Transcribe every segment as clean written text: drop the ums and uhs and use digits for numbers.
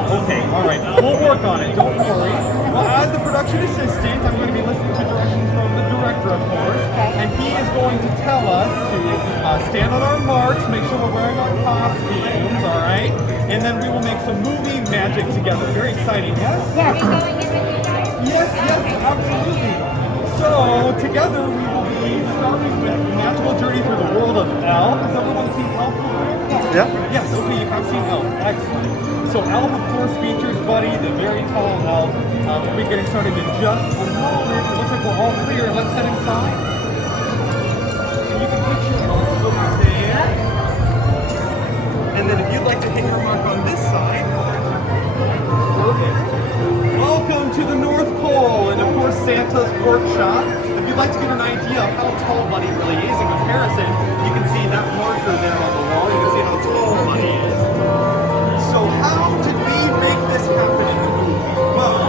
Oh, okay, all right. We'll work on it. Don't worry. Well, as the production assistant, I'm going to be listening to directions from the director, of course, and he is going to tell us to stand on our marks, make sure we're wearing our costumes, all right? And then we will make some movie magic together. Very exciting, yes? Yeah, we're going in with you guys. Yes, absolutely. So together we will be starting with a magical journey through the world of Elves. Has everyone seen Elf before? Yeah. Yes, okay, you have seen Elf. Excellent. So Elf, of course, features Buddy, the very tall elf. We'll be getting started in just a moment. It looks like we're all clear. Let's head inside. And you can put your mark over there. And then if you'd like to hit your mark on this side. Perfect. Welcome to the North Pole and, of course, Santa's workshop. If you'd like to get an idea of how tall Buddy really is in comparison, you can see that marker there on the wall. You can see how tall Buddy is. So how did we make this happen in the movie? Well,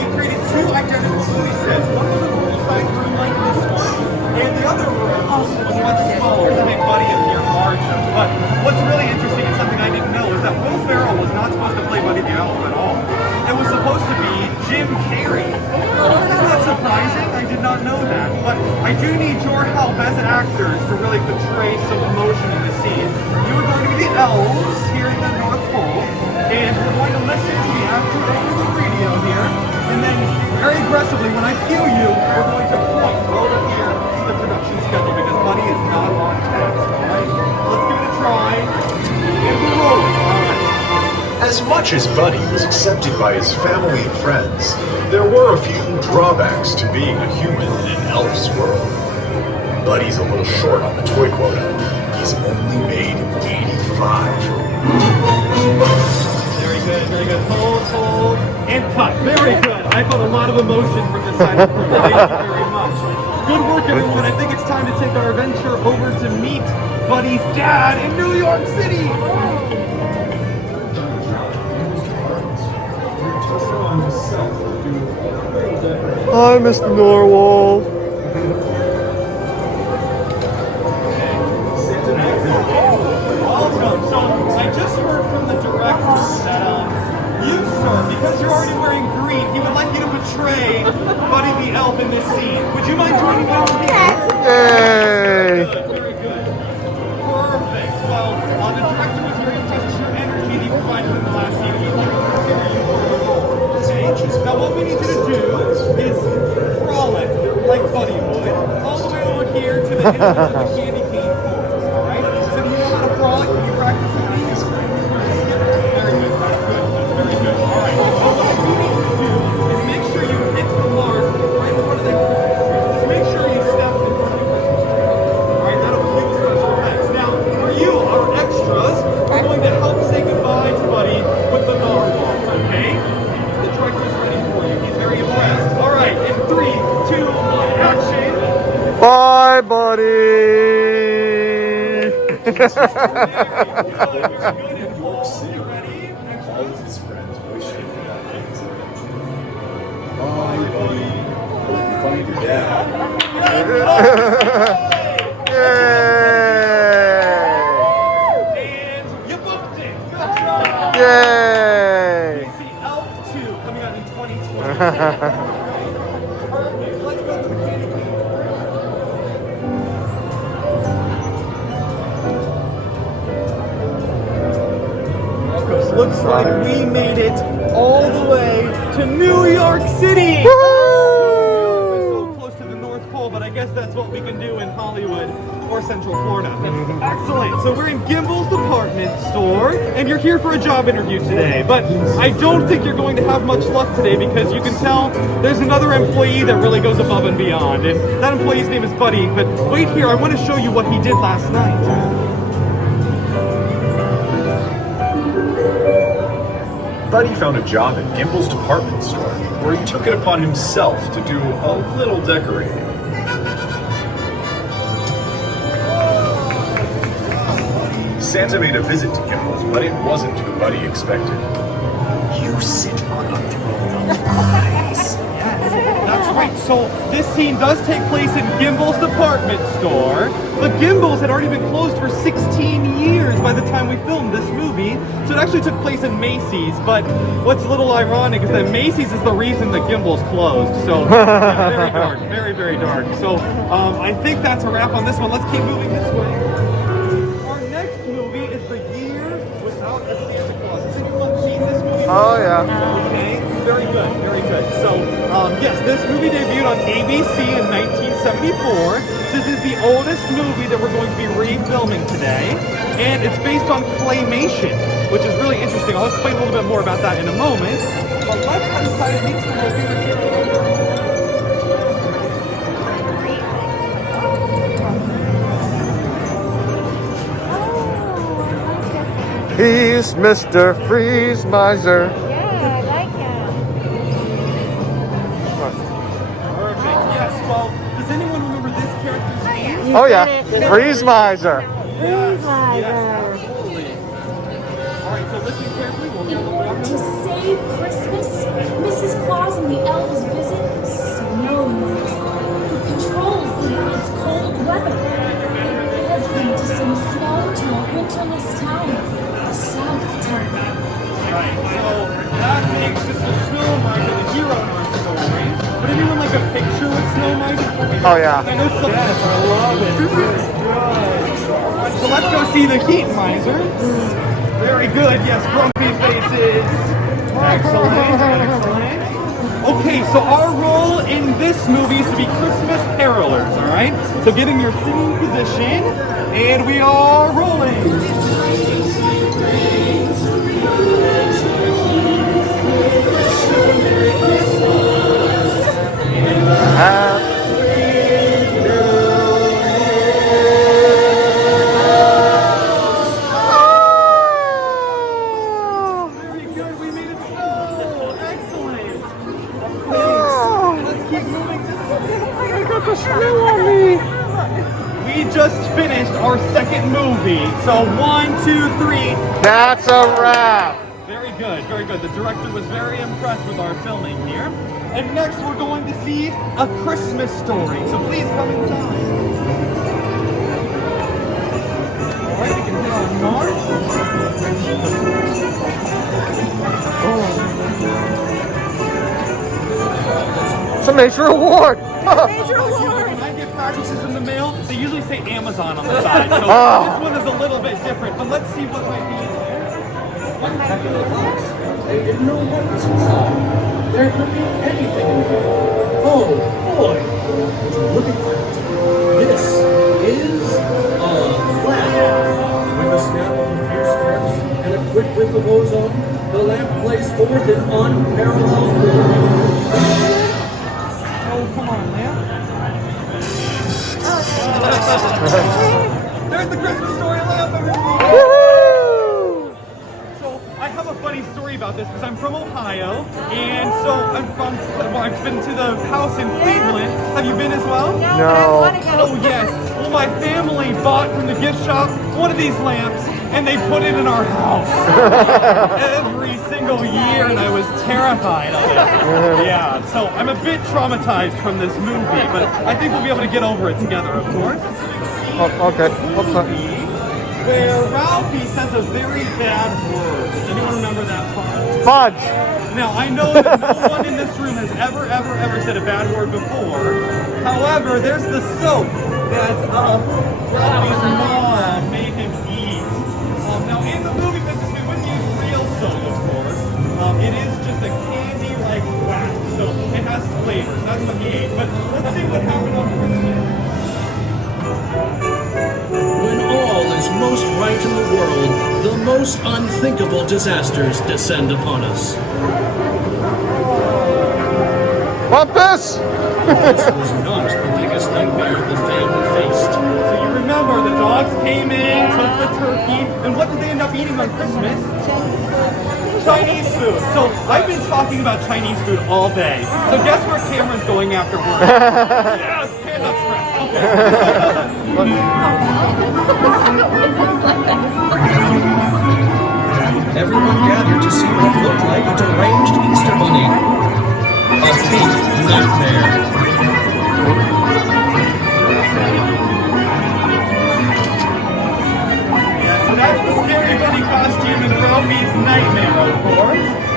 we created two identical movie sets. One was a full-size room like this one, and the other room was much smaller to make Buddy appear larger. But what's really interesting and something I didn't know is that Will Ferrell was not supposed to play Buddy the Elf at all. It was supposed to be Jim Carrey. Isn't that surprising? I did not know that. But I do need your help as actors to really portray some emotion in the scene. You are going to be the elves here in the North Pole, and we're going to listen to the actor over the radio here, and then very aggressively, when I cue you, we're going to point over here to the production schedule because Buddy is not on task, alright? Let's give it a try, and we're rolling, alright. As much as Buddy was accepted by his family and friends, there were a few drawbacks to being a human in an elf's world. Buddy's a little short on the toy quota. He's only made 85. Very good, very good. Hold, and cut. Very good. I felt a lot of emotion from this side of the room. Thank you very much. Good work, everyone. I think it's time to take our adventure over to meet Buddy's dad in New York City. Hi, Mr. Norwald. Welcome. So I just heard from the director that you, sir, because you're already wearing green, he would like you to portray Buddy the Elf in this scene. Would you mind joining me over here? Yay! Good, very good. Perfect. Well, the director was very impressed with your energy that you provided in the last scene. He'd like to consider you for the role. Okay? Now what we need you to do is frolic like Buddy would, all the way over here to the entrance of the candy cane forest, alright? So do you know how to frolic? Can you practice with me? Very good, that's good, that's very good. Alright, so what I need you to do is make sure you hit the mark right in front of the just make sure you step in front of the alright, that'll give you special effects. Now, for you, our extras, we're going to help say goodbye to Buddy with the narwhal, okay? The director's ready for you. He's very impressed. Alright, in 3, 2, 1, action! Bye, buddy. New York City. All of his friends wish him happiness. Bye, buddy. Hope you find your dad. And you booked it! Good job! Yay! You see Elf 2 coming out in 2020. Perfect. Let's go to the candy cane. Looks like we made it all the way to New York City! We're so close to the North Pole, but I guess that's what we can do in Hollywood or Central Florida. Excellent! So we're in Gimbel's department store, and you're here for a job interview today. But I don't think you're going to have much luck today because you can tell there's another employee that really goes above and beyond. And that employee's name is Buddy, but wait here, I want to show you what he did last night. Buddy found a job at Gimbel's department store, where he took it upon himself to do a little decorating. Santa made a visit to Gimbel's, but it wasn't who Buddy expected. You sit on a throne of lies. Yes, that's right. So So this scene does take place in Gimbel's department store. But Gimbel's had already been closed for 16 years by the time we filmed this movie. So it actually took place in Macy's. But what's a little ironic is that Macy's is the reason that Gimbel's closed. So yeah, very dark, very, very dark. So I think that's a wrap on this one. Let's keep moving this way. Our next movie is The Year Without a Santa Claus. Has anyone seen this movie? Oh, yeah. Okay, very good, very good. So, yes, this movie debuted on ABC in 1974. This is the oldest movie that we're going to be refilming today, and it's based on claymation, which is really interesting. I'll explain a little bit more about that in a moment. But let's head inside and meet some of our favorite characters. He's Mr. Freeze Miser. Yeah, I like him. Perfect, yes. Well, does anyone remember this character's name? Oh, yeah. Freeze Miser. Yes, absolutely. All right, so listen carefully. We'll In order to save Christmas, Mrs. Claus and the elves visit Snow Miser, who controls the world's cold weather. They head them to send snow to a winterless town, the South Town. Right, so that makes Mr. Snow Miser the hero in our story. Would anyone like a picture with Snow Miser? Oh, yeah. I know some. Yes, I love it. Good. So let's go see the Heat Miser. Very good. Yes, grumpy faces. Excellent. Excellent. Okay, so our role in this movie is to be Christmas carolers, all right? So get in your sitting position, and we are rolling. Very good. We made it snow. Excellent. Okay, let's keep moving. I got the snow on me. We just finished our second movie. So 1, 2, 3. That's a wrap. Very good, very good. The director was very impressed with our filming here. And next we're going to see A Christmas Story. So please come inside. Alright, we can hit our marks. It's a major award. Major award. When I get packages in the mail, they usually say Amazon on the side. So Oh. this one is a little bit different, but let's see what might be in there. They didn't know what was inside. There could be anything in here. Oh boy! Would you look at that? This is a lamp. With a snap of a few sparks and a quick whiff of ozone, the lamp plays forth an unparalleled glory. Oh, come on, lamp. There's the Christmas Story lamp, everybody. Woohoo! So I have a funny story about this because I'm from Ohio, and so I've been to the house in Cleveland. Have you been as well? No, No. I want to go. Oh yes. Well, my family bought from the gift shop one of these lamps, and they put it in our house every single year, and I was terrified of it. Yeah. So I'm a bit traumatized from this movie, but I think we'll be able to get over it together, of course. Oh, okay. What's that? Where Ralphie says a very bad word. Does anyone remember that part? Fudge. Now, I know that no one in this room has ever said a bad word before. However, there's the soap that Ralphie's mom made him eat. Now, in the movie business, we wouldn't use real soap, of course. It is just a candy-like wax, so it has flavors. That's what he ate. But let's see what happened on Christmas. When all is most right in the world, the most unthinkable disasters descend upon us. Want this? This was not the biggest nightmare the family faced. So you remember the dogs came in, took the turkey, and what did they end up eating on Christmas? Chinese food. So I've been talking about Chinese food all day. So guess where Cameron's going after work? Yes, Panda Express. Everyone gathered to see what looked like a deranged Easter bunny. A big nightmare.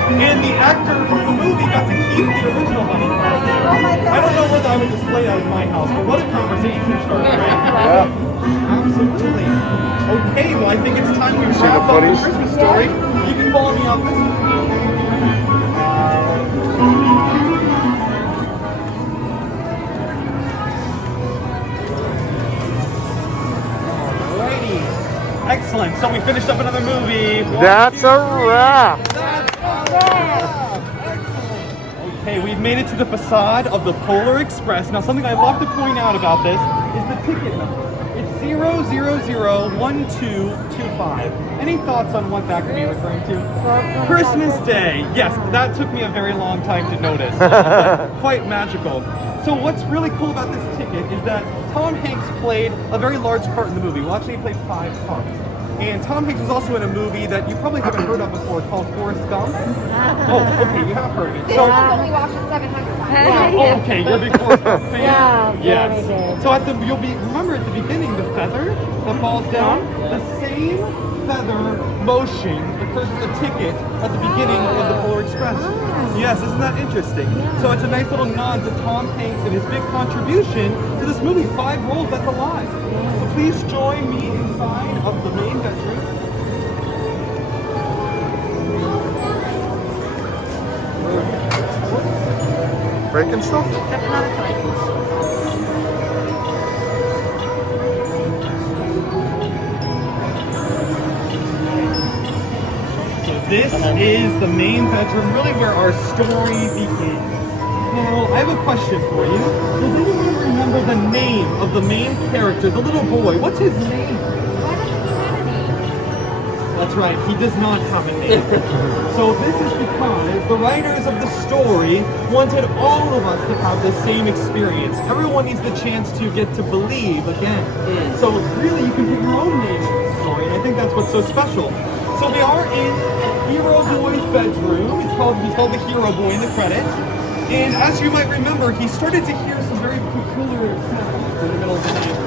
And the actor from the movie got to keep the original bunny costume. Oh my God. I don't know whether I would display that in my house, but what a conversation starter, right? Yeah. Absolutely. Okay, well I think it's time we See the wrap up the footies? Christmas story. You can follow me on this. Alrighty. Excellent. So we finished up another movie. That's a wrap. Okay, we've made it to the facade of the Polar Express. Now, something I love to point out about this is the ticket number. It's 0001225. Any thoughts on what that could be referring to? Christmas Day. Yes, that took me a very long time to notice. Quite magical. So what's really cool about this ticket is that Tom Hanks played a very large part in the movie. Well, actually, he played 5 parts. And Tom Hanks was also in a movie that you probably haven't heard of before called Forrest Gump. Oh, okay, you have heard of it. So, only watched it 700 times. oh, okay, you're a big Forrest Gump fan. Yeah, yes. we did. So you'll be remember at the beginning the feather that falls down. The same feather motion occurs with the ticket at the beginning of the Polar Express. Yes, isn't that interesting? So it's a nice little nod to Tom Hanks and his big contribution to this movie. 5 roles, that's a lot. So please join me inside of the main bedroom. Breaking stuff? This is the main bedroom, really where our story begins. Now, I have a question for you. Does anyone remember the name of the main character, the little boy? What's his name? That's right, he does not have a name. So this is because the writers of the story wanted all of us to have the same experience. Everyone needs the chance to get to believe again. So really, you can put your own name in the story, and I think that's what's so special. So we are in Hero Boy's bedroom. He's called the Hero Boy in the credits. And as you might remember, he started to hear some very peculiar sounds in the middle of the night.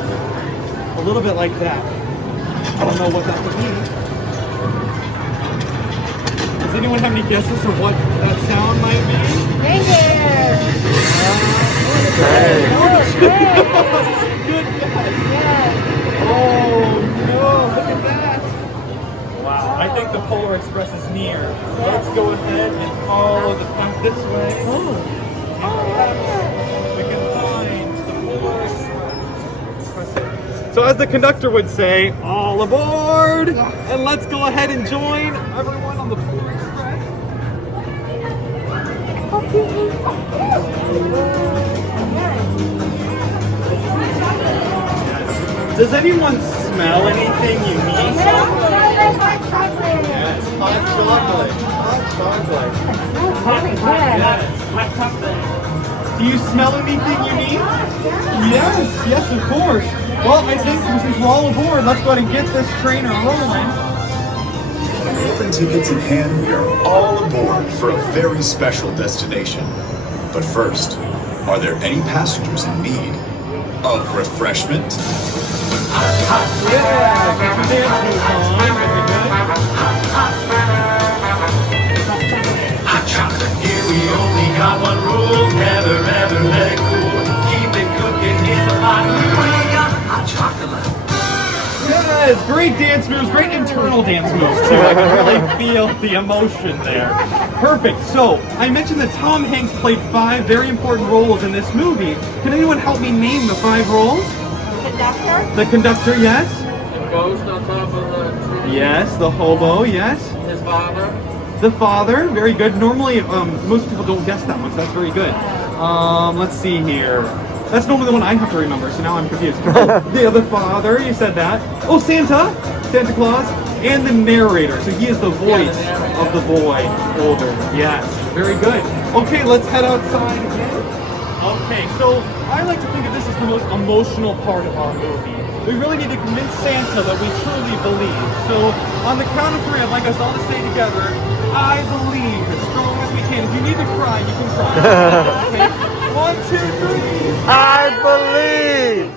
A little bit like that. I don't know what that would be. Does anyone have any guesses of what that sound might be? Reindeer. Good guess. Oh no, look at that. Wow, I think the Polar Express is near. Let's go ahead and follow the path this way. We can find the Polar Express. So as the conductor would say, all aboard! And let's go ahead and join everyone on the Polar Express. Does anyone smell anything unique? Yes, hot chocolate. Hot chocolate. Yes, hot chocolate. Do you smell anything unique? Yes, of course. Well, I think since we're all aboard, let's go ahead and get this trainer rolling. Open tickets in hand, we are all aboard for a very special destination. But first, are there any passengers in need of refreshment? Yeah, get your dance moves on. Very good. Hot chocolate, here we only got one rule. Never ever let it cool. Keep it cooking in the pot. We got hot chocolate. Yes, great dance moves, great internal dance moves too. I can really feel the emotion there. Perfect. So, I mentioned that Tom Hanks played 5 very important roles in this movie. Can anyone help me name the 5 roles? Conductor. The conductor, yes. The ghost on top of the tree. Yes, the hobo, yes. His father. The father, very good. Normally, most people don't guess that one, so that's very good. Let's see here. That's normally the one I have to remember, so now I'm confused. Oh, the other father, you said that. Oh, Santa Claus, and the narrator. So he is the voice of the boy older. Yes, very good. Okay, let's head outside again. Okay, so I like to think of this as the most emotional part of our movie. We really need to convince Santa that we truly believe. So on the count of 3, I'd like us all to say together, I believe, as strong as we can. If you need to cry, you can cry. Okay? 1, 2, 3. I believe.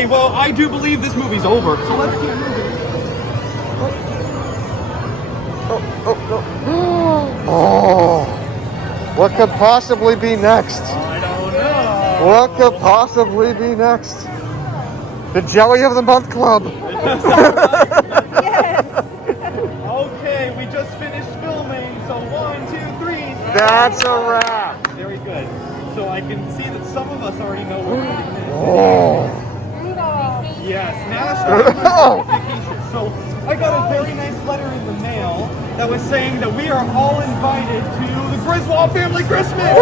Okay, well, I do believe this movie's over, so let's keep moving. Oh, what could possibly be next? I don't know. What could possibly be next? The Jelly of the Month Club. Yes. Okay, we just finished filming, so 1, 2, 3. That's a wrap. Very good. So I can see that some of us already know what we're doing. Oh. Yes, National Vacation. So I got a very nice letter in the mail that was saying that we are all invited to the Griswold Family Christmas.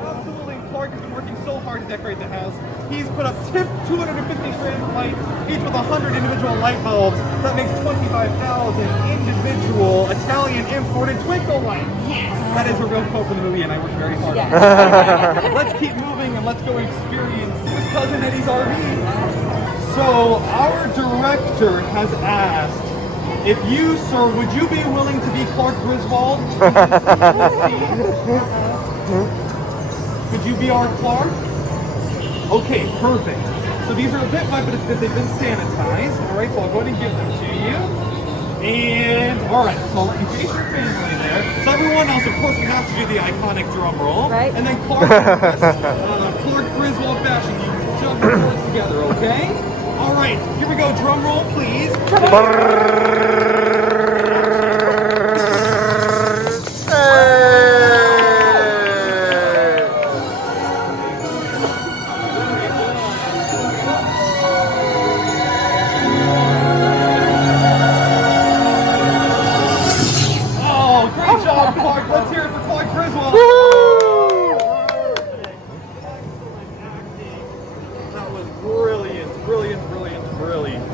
Absolutely, Clark has been working so hard to decorate the house. He's put up 250 strands of lights, each with 100 individual light bulbs. That makes 25,000 individual Italian imported twinkle lights. Yes. That is a real quote from the movie, and I worked very hard on Yes. it. Let's keep moving and let's go experience his cousin Eddie's RV. So our director has asked, if you, sir, would you be willing to be Clark Griswold? Could you be our Clark? Okay, perfect. So these are a bit wet, but it's because they've been sanitized. All right, so I'll go ahead and give them to you. And all right, so I'll let you face your family there. So everyone else, of course, we have to do the iconic drum roll. Right. And then Clark, Clark Griswold fashion, you jump your words together, okay? All right, here we go. Drum roll, please. Oh, great job, Clark. Let's hear it for Clark Griswold. That was brilliant, brilliant, brilliant, brilliant.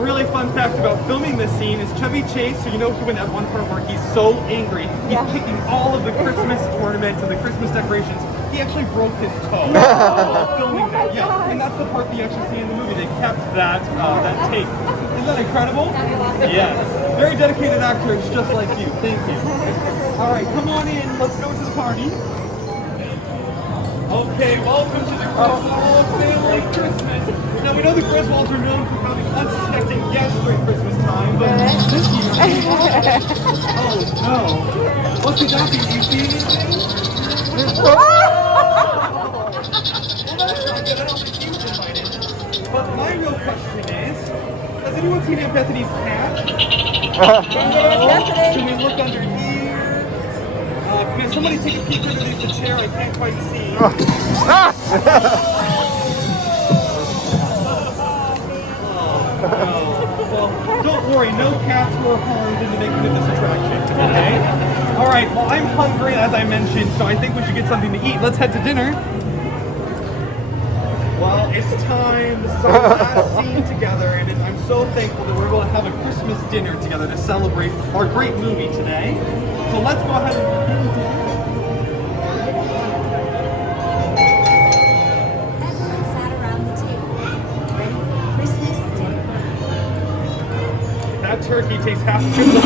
Really fun fact about filming this scene is Chevy Chase, so you know he went at one part where he's so angry, he's kicking all of the Christmas ornaments and the Christmas decorations. He actually broke his toe while filming that. Yeah, and that's the part that you actually see in the movie. They kept that tape. Isn't that incredible? Yes. Very dedicated actors just like you. Thank you. All right, come on in. Let's go to the party. Okay, welcome to the Griswold Family Christmas. Now we know the Griswolds are known for having unsuspecting guests during Christmas time, but this year, oh no, what could that be? Do you see anything? Well, that's not good. I don't think he was invited. But my real question is, has anyone seen Aunt Bethany's cat? Can we look under here? Can somebody take a peek underneath the chair? I can't quite see. Well, don't worry, no cats were harmed in the making of this attraction, okay? All right, well, I'm hungry, as I mentioned, so I think we should get something to eat. Let's head to dinner. Well, it's time. This is our last scene together, and I'm so thankful that we're able to have a Christmas dinner together to celebrate our great movie today. So let's go ahead and... Everyone sat around the table, ready for Christmas dinner. That turkey takes half a trip to the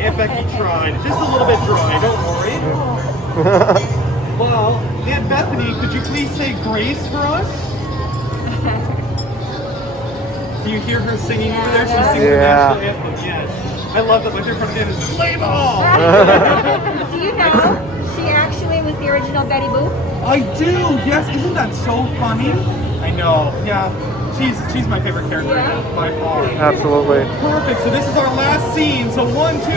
Aunt Becky tried. Just a little bit dry, don't worry. Well, Aunt Bethany, could you please say grace for us? Do you hear her singing over there? She's singing the national anthem. Yes. I love that my favorite part of the is play ball! Do you know she actually was the original Betty Boop? I do! Yes, isn't that so funny? I know, yeah. She's my favorite character by far. Absolutely. Perfect, so this is our last scene. So 1, 2, 3.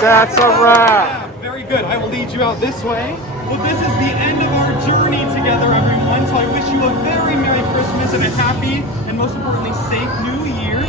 That's a wrap. Very good. I will lead you out this way. Well, this is the end of our journey together, everyone. So I wish you a very Merry Christmas and a happy and most importantly safe New Year.